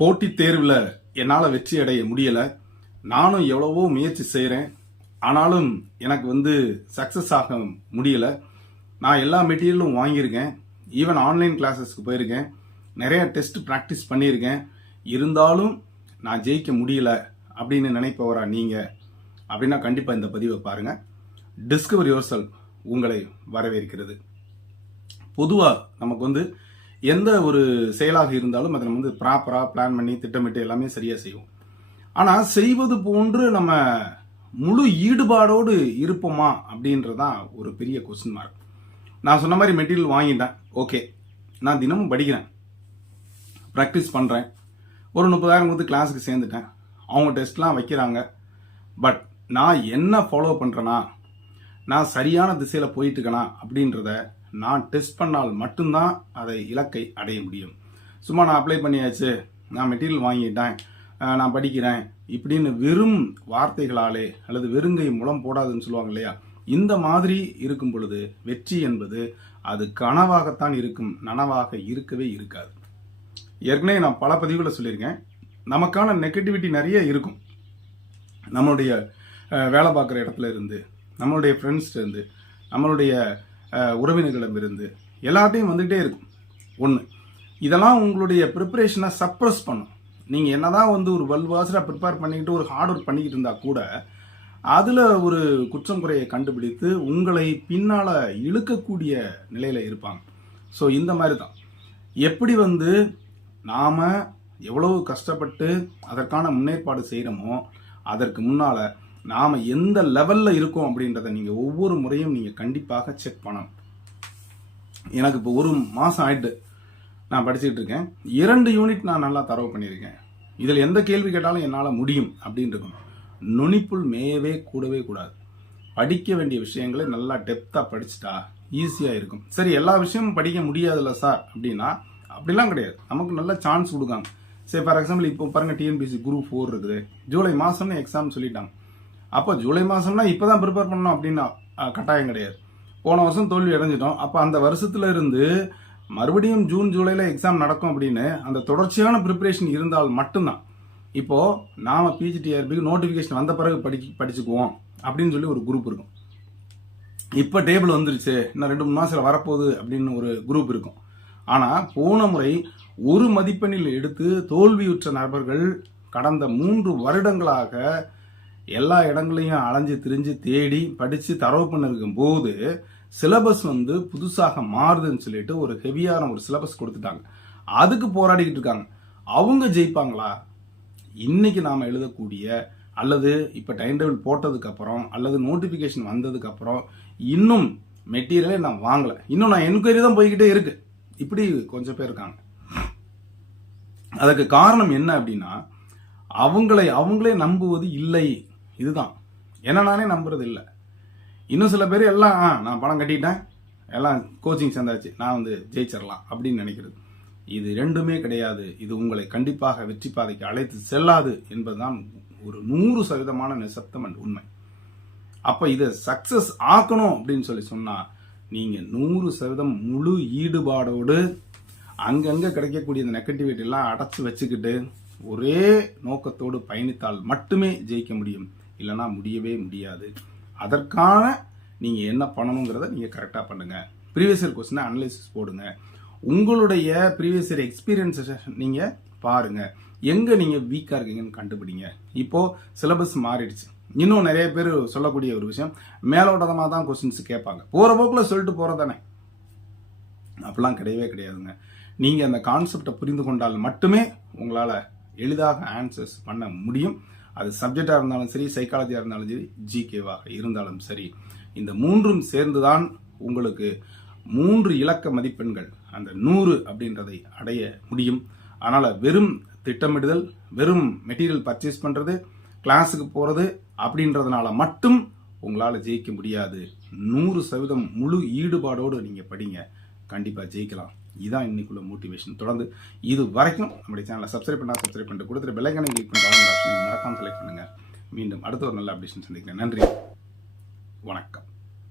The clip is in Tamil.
போட்டித் தேர்வில் என்னால் வெற்றி அடைய முடியலை. நானும் எவ்வளவோ முயற்சி செய்கிறேன், ஆனாலும் எனக்கு சக்ஸஸ் ஆக முடியலை. நான் எல்லா மெட்டீரியலும் வாங்கியிருக்கேன், ஈவன் ஆன்லைன் கிளாஸஸ்க்கு போயிருக்கேன், நிறைய டெஸ்ட் ப்ராக்டிஸ் பண்ணியிருக்கேன். இருந்தாலும் நான் ஜெயிக்க முடியல அப்படின்னு நினைப்பவரா நீங்கள் அப்படின்னா கண்டிப்பாக இந்த பதிவை பாருங்கள். டிஸ்கவர் யுவர் செல்ஃப் உங்களை வரவேற்கிறது. பொதுவாக நமக்கு எந்த ஒரு செயலாக இருந்தாலும் அதை நம்ம ப்ராப்பராக பிளான் பண்ணி திட்டமிட்டு எல்லாமே சரியாக செய்வோம். ஆனால் செய்வது போன்று நம்ம முழு ஈடுபாடோடு இருப்போமா அப்படின்றதான் ஒரு பெரிய கொஸ்டின் மார்க். நான் சொன்ன மாதிரி மெட்டீரியல் வாங்கிட்டேன், ஓகே, நான் தினமும் படிக்கிறேன், ப்ராக்டிஸ் பண்ணுறேன், ஒரு 30,000 கொடுத்து கிளாஸுக்கு சேர்ந்துட்டேன், அவங்க டெஸ்ட்லாம் வைக்கிறாங்க. பட் நான் என்ன ஃபாலோ பண்ணுறேன்னா, நான் சரியான திசையில் போயிட்டு இருக்கேனா அப்படின்றத நான் டெஸ்ட் பண்ணால் மட்டும்தான் அதை இலக்கை அடைய முடியும். சும்மா நான் அப்ளை பண்ணியாச்சு, நான் மெட்டீரியல் வாங்கிட்டேன், நான் படிக்கிறேன் இப்படின்னு வெறும் வார்த்தைகளாலே அல்லது வெறுங்கை முளம் போடாதுன்னு சொல்லுவாங்க இல்லையா, இந்த மாதிரி இருக்கும் பொழுது வெற்றி என்பது அது கனவாகத்தான் இருக்கும், நனவாக இருக்கவே இருக்காது. ஏற்கனவே நான் பல பதிவுகளை சொல்லியிருக்கேன், நமக்கான நெகட்டிவிட்டி நிறைய இருக்கும். நம்மளுடைய வேலை பார்க்குற இடத்துல இருந்து, நம்மளுடைய ஃப்ரெண்ட்ஸ்ல இருந்து, நம்மளுடைய உறவினர்களிடமிருந்து எல்லாத்தையும் வந்துகிட்டே இருக்கும். ஒன்று, இதெல்லாம் உங்களுடைய ப்ரிப்பரேஷனை சப்ரஸ் பண்ணும். நீங்கள் என்னதான் ஒரு வல்வாசலாக ப்ரிப்பேர் பண்ணிக்கிட்டு ஒரு ஹார்ட் ஒர்க் பண்ணிக்கிட்டு இருந்தால் கூட அதில் ஒரு குற்றம் குறையை கண்டுபிடித்து உங்களை பின்னால் இழுக்கக்கூடிய நிலையில் இருப்பாங்க. ஸோ இந்த மாதிரி தான் எப்படி நாம் எவ்வளவு கஷ்டப்பட்டு அதற்கான முன்னேற்பாடு செய்கிறோமோ அதற்கு முன்னால் நாம் எந்த லெவலில் இருக்கோம் அப்படின்றத நீங்கள் ஒவ்வொரு முறையும் நீங்கள் கண்டிப்பாக செக் பண்ணணும். எனக்கு இப்போ 1 மாதம் ஆயிட்டு நான் படிச்சுட்டு இருக்கேன், 2 யூனிட் நான் நல்லா தரவு பண்ணியிருக்கேன். இதில் எந்த கேள்வி கேட்டாலும் என்னால் முடியும் அப்படின்னு இருக்கணும். நுனிப்புள் மேயவே கூடவே கூடாது. படிக்க வேண்டிய விஷயங்களை நல்லா டெப்த்தாக படிச்சுட்டா ஈஸியாக இருக்கும். சரி, எல்லா விஷயமும் படிக்க முடியாதுல்ல சார் அப்படின்னா அப்படிலாம் கிடையாது. நமக்கு நல்ல சான்ஸ் கொடுக்காங்க. சரி, ஃபார் எக்ஸாம்பிள் இப்போ பாருங்கள், டிஎன்பிஎஸ்சி குரூப் 4 இருக்குது, ஜூலை மாதம்னு எக்ஸாம் சொல்லிட்டாங்க. அப்போ ஜூலை மாதம்னா இப்போ தான் ப்ரிப்பேர் பண்ணணும் அப்படின்னா கட்டாயம் கிடையாது. போன வருஷம் தோல்வி அடைஞ்சிட்டோம், அப்போ அந்த வருஷத்துல இருந்து மறுபடியும் ஜூன் ஜூலையில் எக்ஸாம் நடக்கும் அப்படின்னு அந்த தொடர்ச்சியான ப்ரிப்பரேஷன் இருந்தால் மட்டும்தான். இப்போது நாம் பிஜிடிஆர்பிக்கு நோட்டிஃபிகேஷன் வந்த பிறகு படிச்சுக்குவோம் அப்படின்னு சொல்லி ஒரு குரூப் இருக்கும். இப்போ டேபிள் வந்துருச்சு, இன்னும் 2-3 மாதத்தில் வரப்போகுது அப்படின்னு ஒரு குரூப் இருக்கும். ஆனால் போன முறை 1 மதிப்பெண்ணில் எடுத்து தோல்வியுற்ற நபர்கள் கடந்த 3 வருடங்களாக எல்லா இடங்களையும் அலைஞ்சு திரிஞ்சு தேடி படித்து தரவு பண்ணிருக்கும் போது சிலபஸ் புதுசாக மாறுதுன்னு சொல்லிட்டு ஒரு ஹெவியான ஒரு சிலபஸ் கொடுத்துட்டாங்க. அதுக்கு போராடிக்கிட்டு இருக்காங்க. அவங்க ஜெயிப்பாங்களா? இன்னைக்கு நாம் எழுதக்கூடிய அல்லது இப்போ டைம் டேபிள் போட்டதுக்கு அப்புறம் அல்லது நோட்டிஃபிகேஷன் வந்ததுக்கு அப்புறம் இன்னும் மெட்டீரியலே நான் வாங்கலை, இன்னும் நான் என்கொயரி தான் போய்கிட்டே இருக்கு, இப்படி கொஞ்சம் பேர் இருக்காங்க. அதுக்கு காரணம் என்ன அப்படின்னா, அவங்களே நம்புவது இல்லை. இதுதான், என்ன நானே நம்புறது இல்லை. இன்னும் சில பேர் எல்லாம் நான் பணம் கட்டிட்டேன், எல்லாம் கோச்சிங் சேர்ந்தாச்சு, நான் ஜெயிச்சிடலாம் அப்படின்னு நினைக்கிறது. இது ரெண்டுமே கிடையாது. இது உங்களை கண்டிப்பாக வெற்றி பாதைக்கு அழைத்து செல்லாது என்பதுதான் ஒரு 100% நிசப்தம் அண்ட் உண்மை. அப்போ இதை சக்சஸ் ஆக்கணும் அப்படின்னு சொன்னால் நீங்கள் 100% முழு ஈடுபாடோடு அங்கங்கே கிடைக்கக்கூடிய இந்த நெகட்டிவிட்டி எல்லாம் அடைச்சி வச்சுக்கிட்டு ஒரே நோக்கத்தோடு பயணித்தால் மட்டுமே ஜெயிக்க முடியும், இல்லைனா முடியவே முடியாது. அதற்கான நீங்கள் என்ன பண்ணணுங்கிறத நீங்கள் கரெக்டாக பண்ணுங்கள். ப்ரீவியஸ் இயர் கொஸ்டினை அனலைசிஸ் போடுங்க, உங்களுடைய ப்ரீவியஸ் இயர் எக்ஸ்பீரியன்ஸை நீங்கள் பாருங்கள், எங்கே நீங்கள் வீக்காக இருக்கீங்கன்னு கண்டுபிடிங்க. இப்போது சிலபஸ் மாறிடுச்சு. இன்னும் நிறைய பேர் சொல்லக்கூடிய ஒரு விஷயம், மேலோட்டமாக தான் கொஸ்டின்ஸ் கேட்பாங்க, போகிற போக்கில் சொல்லிட்டு போகிறதானே. அப்படிலாம் கிடையவே கிடையாதுங்க. நீங்கள் அந்த கான்செப்டை புரிந்து கொண்டால் மட்டுமே உங்களால் எளிதாக ஆன்சர்ஸ் பண்ண முடியும். அது சப்ஜெக்டாக இருந்தாலும் சரி, சைக்காலஜியாக இருந்தாலும் சரி, ஜிகேவாக இருந்தாலும் சரி, இந்த 3ம் சேர்ந்துதான் உங்களுக்கு 3 இலக்க மதிப்பெண்கள் அந்த 100 அப்படின்றதை அடைய முடியும். அதனால் வெறும் திட்டமிடுதல், வெறும் மெட்டீரியல் பர்ச்சேஸ் பண்ணுறது, கிளாஸுக்கு போகிறது அப்படின்றதுனால மட்டும் உங்களால் ஜெயிக்க முடியாது. 100% முழு ஈடுபாடோடு நீங்கள் படிங்க, கண்டிப்பாக ஜெயிக்கலாம். இதுதான் இன்னைக்குள்ள மோட்டிவேஷன். தொடர்ந்து இது வரைக்கும் நம்முடைய சேனலை சப்ஸ்கிரைப் பண்ணிட்டு கொடுத்துட்டு பெல் ஐகானை கிளிக் பண்ணி மறக்காம செலக்ட் பண்ணுங்க. மீண்டும் அடுத்த ஒரு நல்ல அப்டேஷன் சந்திக்கிறேன். நன்றி, வணக்கம்.